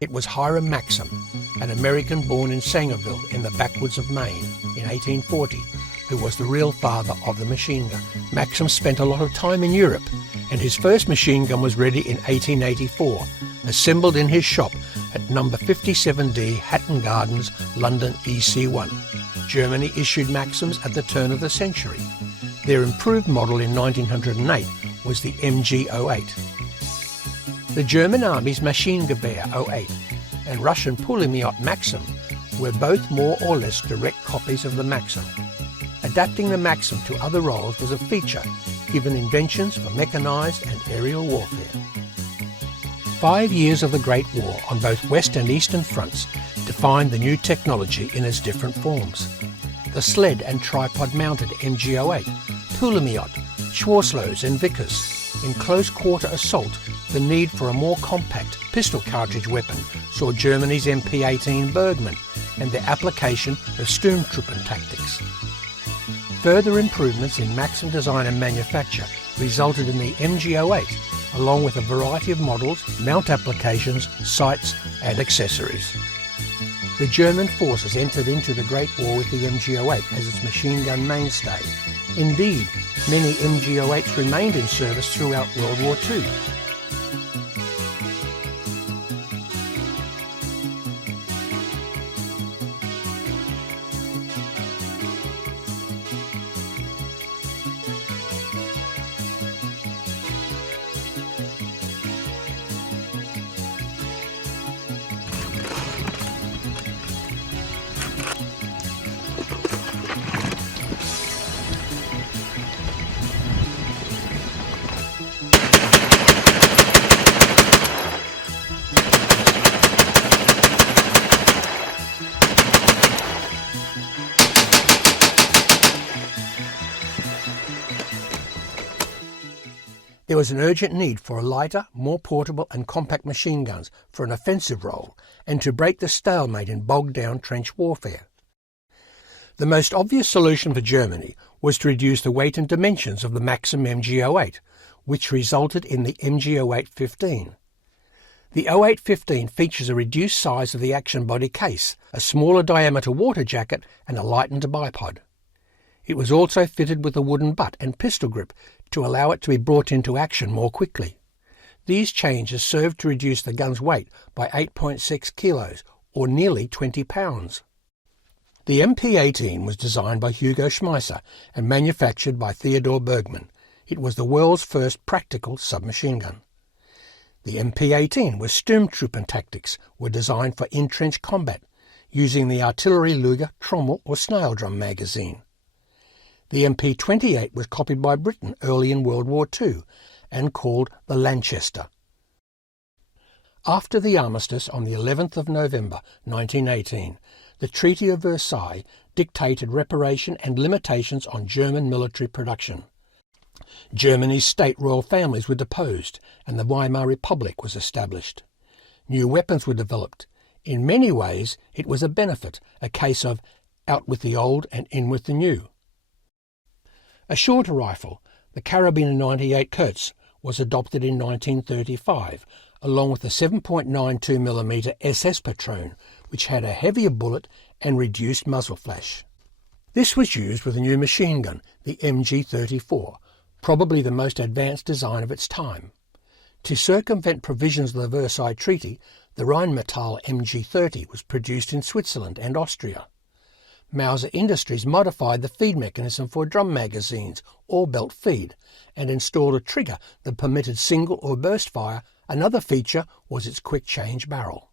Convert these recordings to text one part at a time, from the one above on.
It was Hiram Maxim, an American born in Sangerville in the backwoods of Maine in 1840, who was the real father of the machine gun. Maxim spent a lot of time in Europe, and his first machine gun was ready in 1884, assembled in his shop at number 57D Hatton Gardens, London EC1. Germany issued Maxims at the turn of the century. Their improved model in 1908 was the MG08. The German Army's Maschinengewehr 08 and Russian Pulemiot Maxim were both more or less direct copies of the Maxim. Adapting the Maxim to other roles was a feature, given inventions for mechanised and aerial warfare. 5 years of the Great War on both West and Eastern fronts defined the new technology in its different forms. The sled and tripod-mounted MG08, Pulemiot, Schwarzlose and Vickers. In close-quarter assault, the need for a more compact pistol cartridge weapon saw Germany's MP-18 Bergman and the application of Sturmtruppen tactics. Further improvements in Maxim design and manufacture resulted in the MG08, along with a variety of models, mount applications, sights and accessories. The German forces entered into the Great War with the MG08 as its machine gun mainstay. Indeed, many MG08s remained in service throughout World War II. There was an urgent need for lighter, more portable and compact machine guns for an offensive role and to break the stalemate in bogged-down trench warfare. The most obvious solution for Germany was to reduce the weight and dimensions of the Maxim MG08, which resulted in the MG08-15. The 08-15 features a reduced size of the action body case, a smaller diameter water jacket and a lightened bipod. It was also fitted with a wooden butt and pistol grip to allow it to be brought into action more quickly. These changes served to reduce the gun's weight by 8.6 kilos, or nearly 20 pounds. The MP-18 was designed by Hugo Schmeisser and manufactured by Theodor Bergman. It was the world's first practical submachine gun. The MP-18 with Sturmtruppen tactics were designed for in-trench combat, using the artillery Luger, Trommel or snail drum magazine. The MP-28 was copied by Britain early in World War II and called the Lanchester. After the armistice on the 11th of November 1918, the Treaty of Versailles dictated reparation and limitations on German military production. Germany's state royal families were deposed and the Weimar Republic was established. New weapons were developed. In many ways, it was a benefit, a case of out with the old and in with the new. A shorter rifle, the Carabiner 98 Kurz, was adopted in 1935, along with the 7.92mm SS Patron, which had a heavier bullet and reduced muzzle flash. This was used with a new machine gun, the MG34, probably the most advanced design of its time. To circumvent provisions of the Versailles Treaty, the Rheinmetall MG30 was produced in Switzerland and Austria. Mauser Industries modified the feed mechanism for drum magazines or belt feed and installed a trigger that permitted single or burst fire. Another feature was its quick change barrel.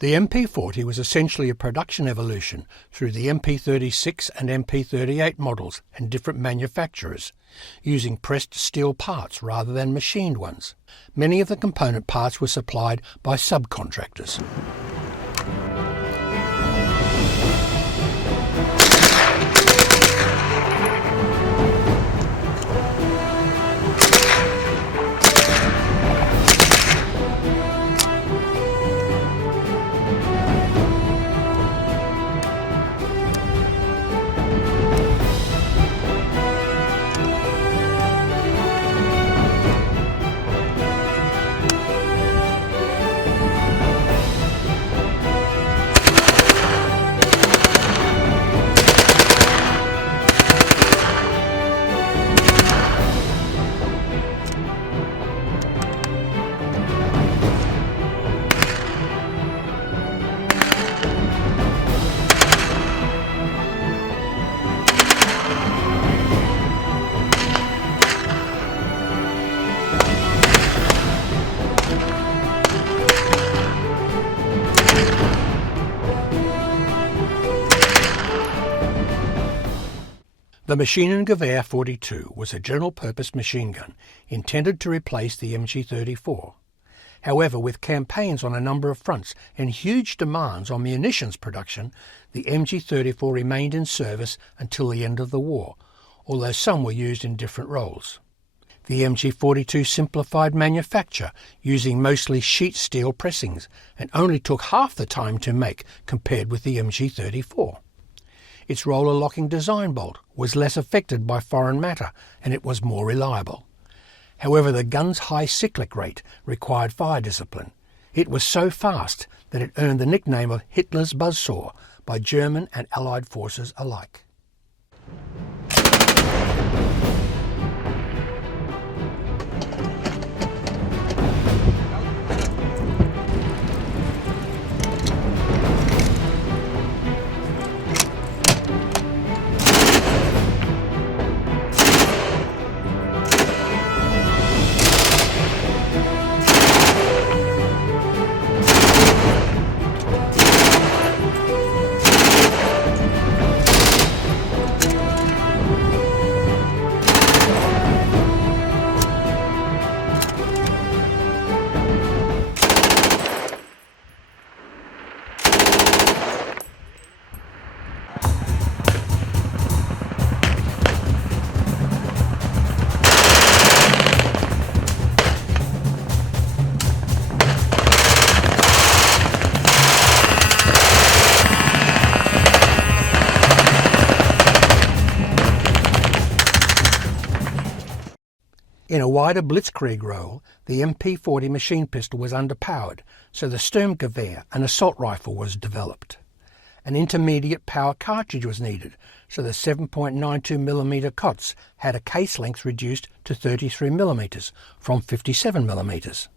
The MP40 was essentially a production evolution through the MP36 and MP38 models and different manufacturers, using pressed steel parts rather than machined ones. Many of the component parts were supplied by subcontractors. The Maschinengewehr 42 was a general-purpose machine gun intended to replace the MG34. However, with campaigns on a number of fronts and huge demands on munitions production, the MG34 remained in service until the end of the war, although some were used in different roles. The MG42 simplified manufacture, using mostly sheet steel pressings, and only took half the time to make compared with the MG34. Its roller locking design bolt was less affected by foreign matter and it was more reliable. However, the gun's high cyclic rate required fire discipline. It was so fast that it earned the nickname of Hitler's buzzsaw by German and Allied forces alike. In a wider blitzkrieg role, the MP40 machine pistol was underpowered, so the Sturmgewehr, an assault rifle, was developed. An intermediate power cartridge was needed, so the 7.92mm Kotz had a case length reduced to 33mm from 57mm.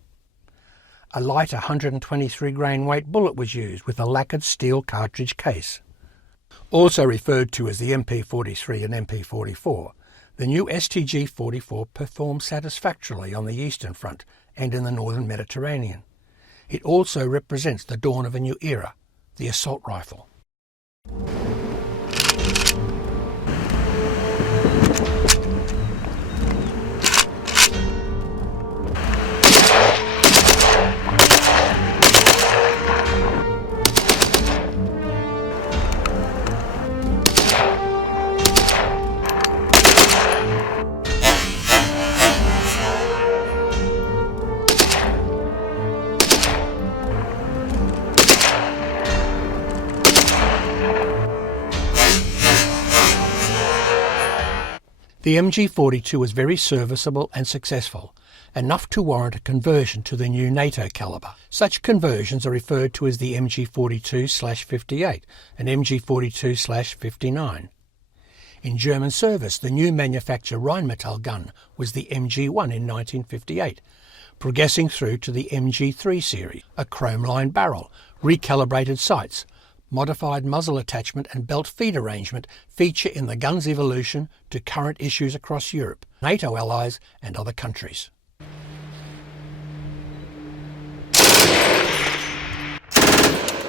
A lighter 123 grain weight bullet was used with a lacquered steel cartridge case. Also referred to as the MP43 and MP44, the new STG-44 performed satisfactorily on the Eastern Front and in the Northern Mediterranean. It also represents the dawn of a new era, the assault rifle. The MG42 was very serviceable and successful, enough to warrant a conversion to the new NATO caliber. Such conversions are referred to as the MG42/58 and MG42/59. In German service, the new manufactured Rheinmetall gun was the MG1 in 1958, progressing through to the MG3 series, a chrome-lined barrel, recalibrated sights, modified muzzle attachment and belt feed arrangement feature in the gun's evolution to current issues across Europe, NATO allies and other countries. The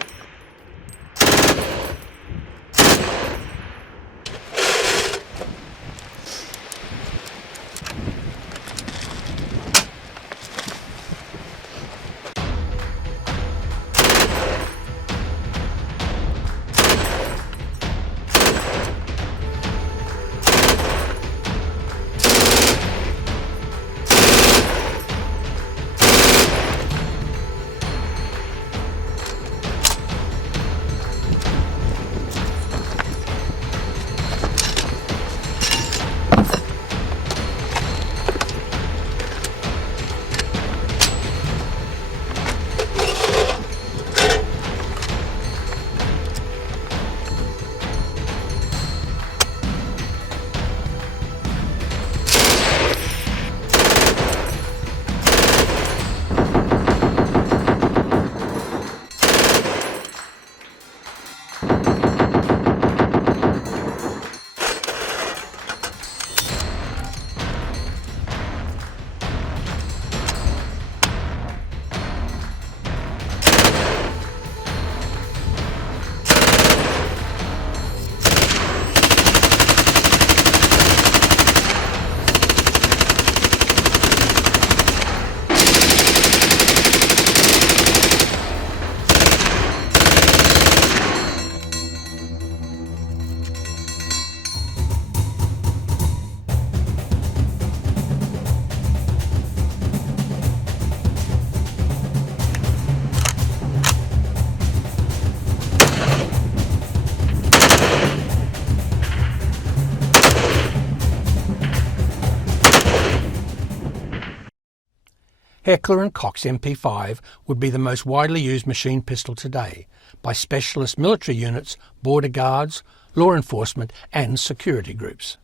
Heckler & Koch's MP5 would be the most widely used machine pistol today by specialist military units, border guards, law enforcement and security groups.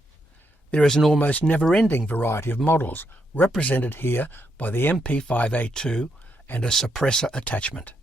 There is an almost never-ending variety of models, represented here by the MP5A2 and a suppressor attachment.